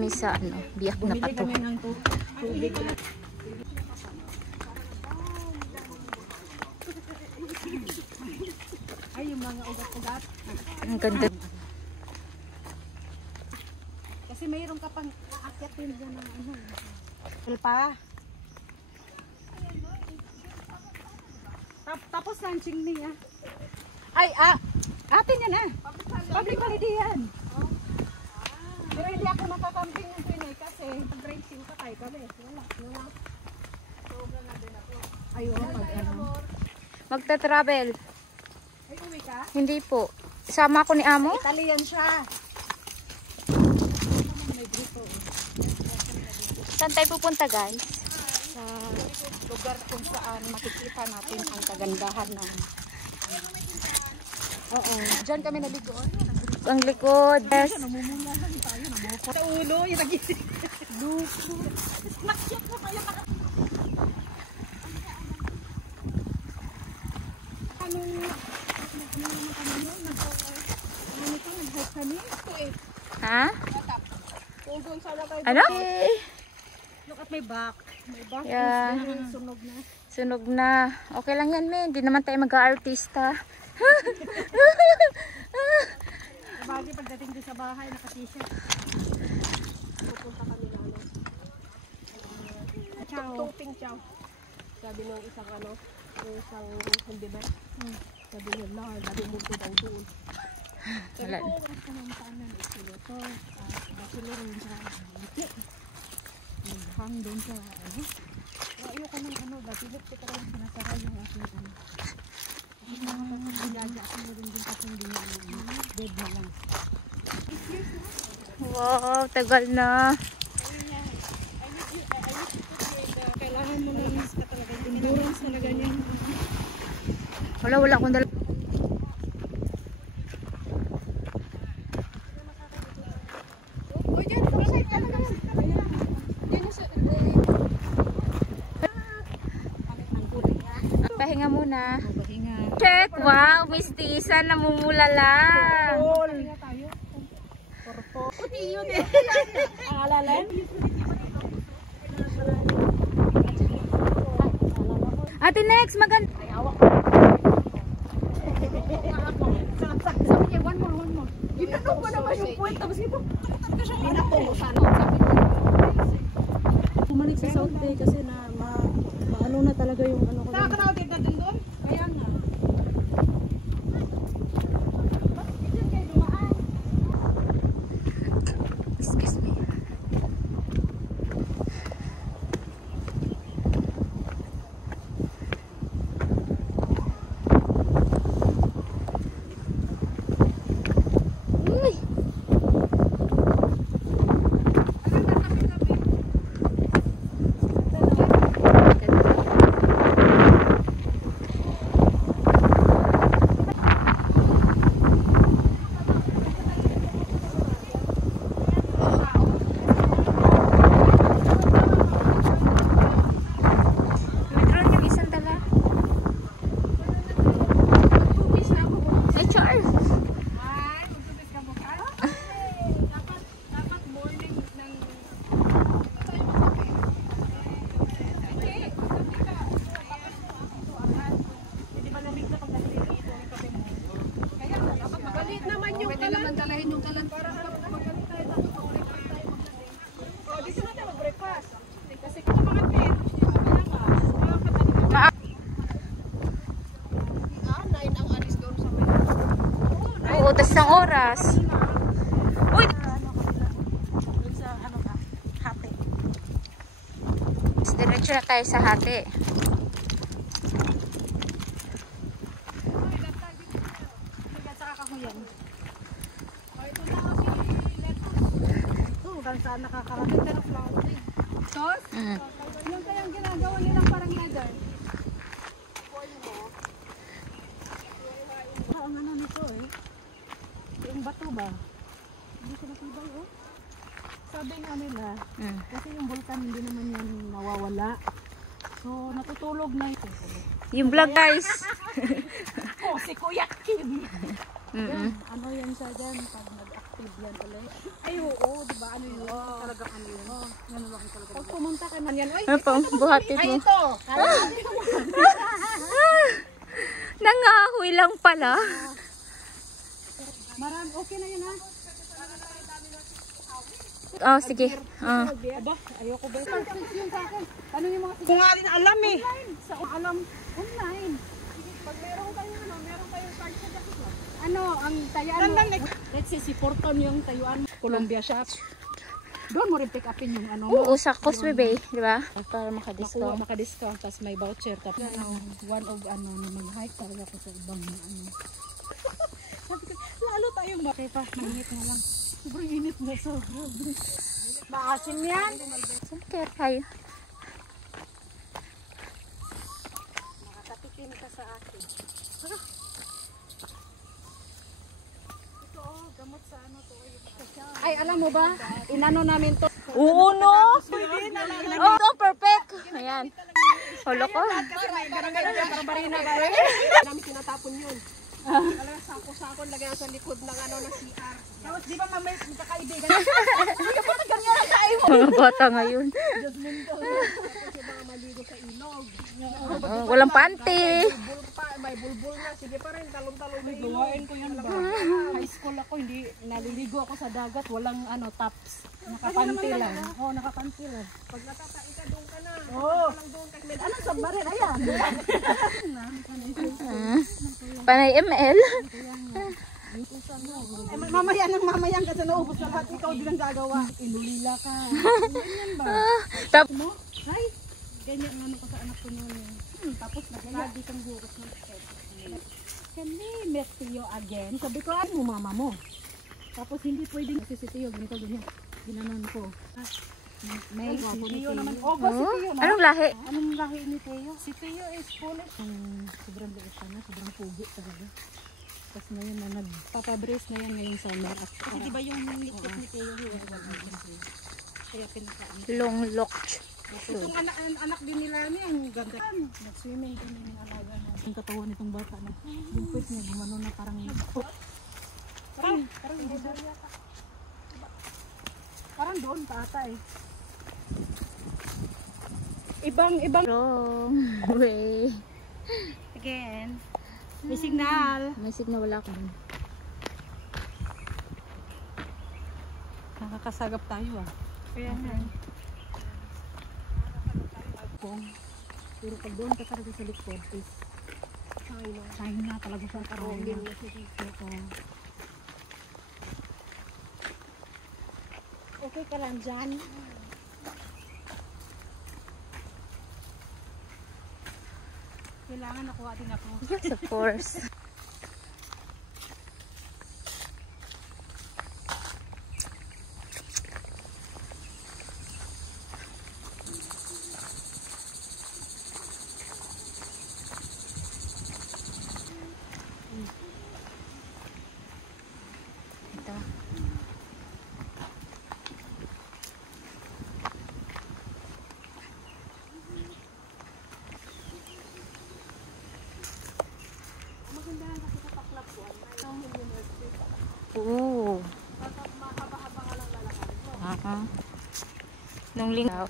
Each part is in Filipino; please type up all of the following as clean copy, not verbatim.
kami sa ano, biyak na Bumili pato. kami ng tubig. Ay, yung mga ugat-ugat. Ang ganda. Kasi mayroon ka pang aakyatin dyan ng ano. Pa. Tapos launching niya. Ay, atin yan Public holiday yan. Pero hindi ako makakamping ng Pinay kasi pag-racing pa tayo kami. Wala. Sobra na din ako. Ayun, pag ano. Magta-travel. Ay, uwi ka? Hindi po. Sama ko ni Amo. Italian siya. Saan tayo pupunta, guys? Sa lugar kung saan makikita natin ang kagandahan ng Diyan kami naligo. Ang likod. Yes. Namumula lang tayo. Namumula. Sa ulo, yung nag-isip. Luko. Snack-shot na kayo. Ha? Ano? Look at my back. My back Yeah. is sunog na. Sunog na. Okay lang yan, men. Hindi naman tayo mag-artista. Bagay pagdating din sa bahay, naka-t-shirt. Pupunta kami na ano. Chow. Tuping chow. Sabi nung isang ano, yung isang handibat. Sabi niya, Lord, sabi mo ko daw doon. Sabi ko, kasi naman saan na ito. Bachelor rin siya. Hang doon sa ano. Ayoko ng ano, batilip ko parang sinasara yung aking ano. Magaga ako rin din kasi hindi niya dead na lang. Wow, tagal na. Kailangan mo na talaga endurance talaga niya. Wala akong dala. Pahinga muna. Check! Wow! Mistisa! Namumulala! Pahinga tayo. Porpo. Puti yun eh. Alalan? Ate next! Maganda! Ay, awak. Sabi niya, one more. Ginanong ko naman yung point. Tapos ito, ginatong sana. Bumalik sa South Bay kasi na maano na talaga yung ano ko. Nakakarautid na din doon? Kaya nga. Excuse me. Uy! Meron yung isang dala. Ay, char! Ay, magtubis ka bukas? Dapat morning ng... Hindi ba lamig na pag naliligo yung kape mo? Kaya dapat magalit naman yung kalan. Pwede naman dalahin yung kalan para magalit tayo. O, dito natin mag-breakfast. Kasi kung mga pin, kaya nga, makakatalit. 9 ang alis doon sa may... Oo, tas ng oras. Uy! Doon sa ano ka? Hati. Diretso na tayo sa hati. Saka kahuyan. Ito na kasi ito, hanggang saan nakakarating ka ng flower. Tos? Yung kayang ginagawa nilang parang leather. Ang ano nito eh. Yung bato ba? Hindi ko natibay oh. Sabi nga nila, kasi yung vulkan hindi naman yan nawawala. So natutulog na ito. Yung vlog, guys. Oh, si Kuya Kim! Mm-mm. Ano yan siya dyan pag nag-active. native yan ulit. Ay, oo, di ba? Ano yun? Talagang ano yun? Ano lang talaga. Pag pumunta ka man yan, ay, Ano pang buhatin ay mo? ito! Nangahoy lang pala. Marami, okay na yun ha? Oh, sige. Ah. Aba, ayoko ba? Yun sa akin. Ano yung mga kung nga rin alam eh. Online. Sa alam. Online. Sige, pag meron kayong card sa jacket mo. Ano, ang tayaan mo. Let's say si Porton yung tayuan mo. Columbia shop. Doon mo rin pick upin yung ano mo. Oo, sa Causeway Bay, di ba? Para Nakuha, makadiscount. maka-discount. Tapos may voucher. Tapos one of ano, mag-hike talaga ko sa ibang ano. Sabi ko, lalo tayong bakit pa. Mainit na lang. Sobrang init na sobrang. Maasim yan. Okay, tayo. Nakakatikim ka sa akin. Ito oh, gamot sa ano to. Ay, alam mo ba? Inano namin to. Oo, no? Oh, so perfect. Ayan. Hulo ko. Parang barina ba? Namin tinatapon yun. Talaga sako-sako lagay sa likod ng ano na CR. Tapos di ba mamay kakaibigan? Hindi ka pa ganyan ang tayo mo. Mga bata ngayon. Tapos yung mga maligo sa ilog. Oh, walang panty. May bulbul na. Sige pa rin, talong-talong sa ilog. Gawain ko yan ba? High school ako, hindi naliligo ako sa dagat. Walang ano, tops. Nakapanty lang. Oo, nakapanty lang. Pag natatain ka, doon ka na. Oo. Anong submarine? Ayan. Panay ML. Ay, mamaya kasi naubos na lahat. Ikaw din ang gagawa. Ilulila ka. Ganyan ba? Tap. Mo? Ay, ganyan ang ano ko sa anak ko noon. Tapos naglagi kang bukas ng step. Can we meet Tio again? Sabi ko, ay mo mama mo. Tapos hindi pwedeng kasi si Tio, ganito ganyan. Ginanon ko. May si Tio naman. Oh, ba si Tio? Anong lahi? Anong lahi ni Teo? Si Teo is Polish. Sobrang liit siya na, sobrang pugi talaga. Tapos ngayon na nagpapabrace na yan ngayong summer. Kasi diba yung likod ni Teo? Kaya pinakain. Long lock. Itong anak din nila niya, ang ganda. Nag-swimming din yung alaga na. Ang katawan nitong bata na. Yung puwit niya, gumano na parang parang hindi doon yata. Parang doon tatay. Ibang Wrong way. again. May signal. May signal, wala ko. Nakakasagap tayo ah. Kaya nga. Pero pag doon ka talaga sa likod is China talaga siya parang okay ka lang dyan. Kailangan nakuha din ako. Yes, of course. Ito. Oo. Nung linggo.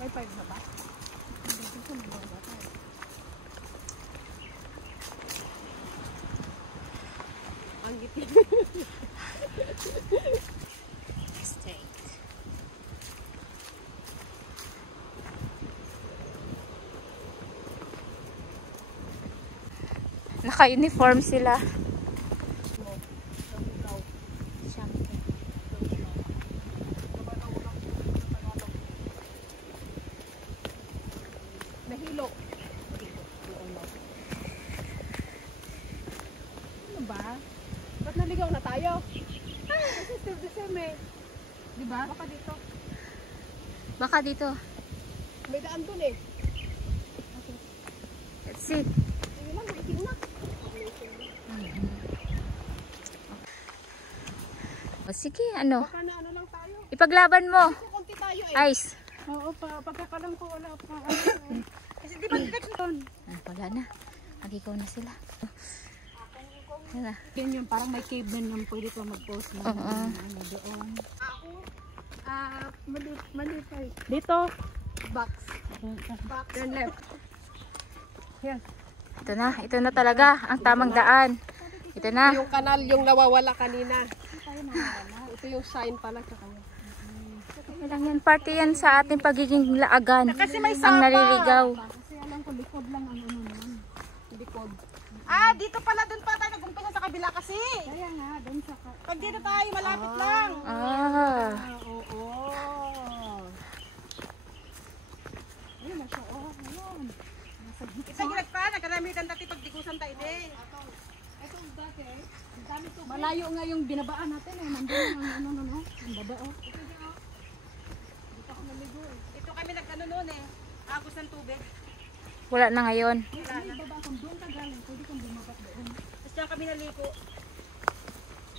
May 5 na ba? Ang gipin. Steak. Naka-uniform sila. Nahilo. Ano ba? Ba't naligaw na tayo? Kasi still the same eh. Diba? Baka dito. Baka dito. May daan dun eh. Let's see. Sige lang, maitim na. O sige, ano? Baka na ano lang tayo. Ipaglaban mo. Kunti tayo eh. Ice. Oo, pagkakalang ko wala pa. Kasi di ba direct doon? Wala na. Nagigaw na sila. Wala. Yan yun, parang may cave din yung pwede ka mag-post na. Ano doon. Malipay. Dito. Box. Turn left. Yan. Ito na talaga ang tamang daan. Ito na. Yung kanal yung nawawala kanina. Ito yung sign pala sa kanya. Lang yan, party yan sa ating pagiging laagan. Kasi may ang naliligaw. Kasi alam ko likod lang ang ano naman. Likod. Dito pala doon pa tayo nag-umpisa sa kabila kasi. Kaya nga, doon sa... Pag dito tayo, malapit lang. Oo. Ayun na siya, ayun. Isa gilag pa, nagkaramitan dati pagdikusan tayo din. Malayo nga yung binabaan natin eh. Nandun ang ano, ang baba oh. Ito kami nag-ano noon eh. Agos ng tubig. Wala na ngayon. Wala na. Baba kung doon ka galing, pwede kang bumaba doon. Tapos dyan kami naliko.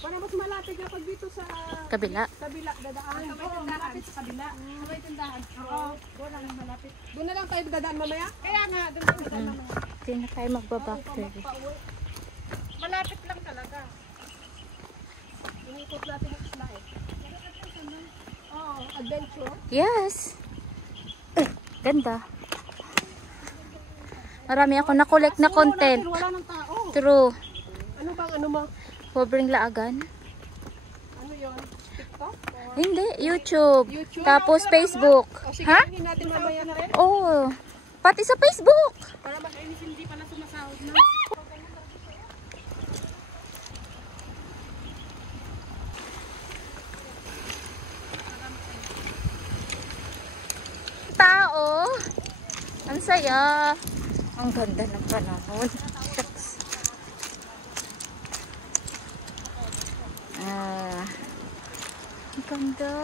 Para mas malapit ka pag dito sa Kabila. kabila dadaan. Oo, malapit sa kabila. May tindahan. Oo, doon lang malapit. Doon na lang tayo dadaan mamaya. Kaya nga, doon kami dadaan mamaya. Hindi na tayo magbabactery. Malapit lang talaga. Inikot natin ang isla eh. Oo, adventure. Yes. Ganda. Marami ako na-collect na content. Wala nang tao. True. Ano bang ano mo? Pobreng laagan. Ano yun? TikTok? Hindi, YouTube. YouTube? Tapos Facebook. O sige, Ha? hindi natin mamaya na rin. Oo. Pati sa Facebook. Para makainis hindi pala sumasahod na. Tao. Ang saya. Ang ganda ng panahon. Shucks. Ang ganda.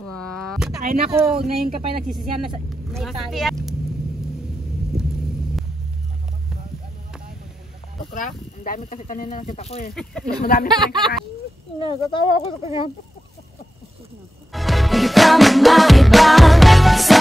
Wow. Ay nako, ngayon ka pa nagsisisihan na sa Okra? Ang dami kasi kanina nakita ko eh. Madami pa rin kakain. Nagkatawa ako sa kanya. Ikaw ang maiba sa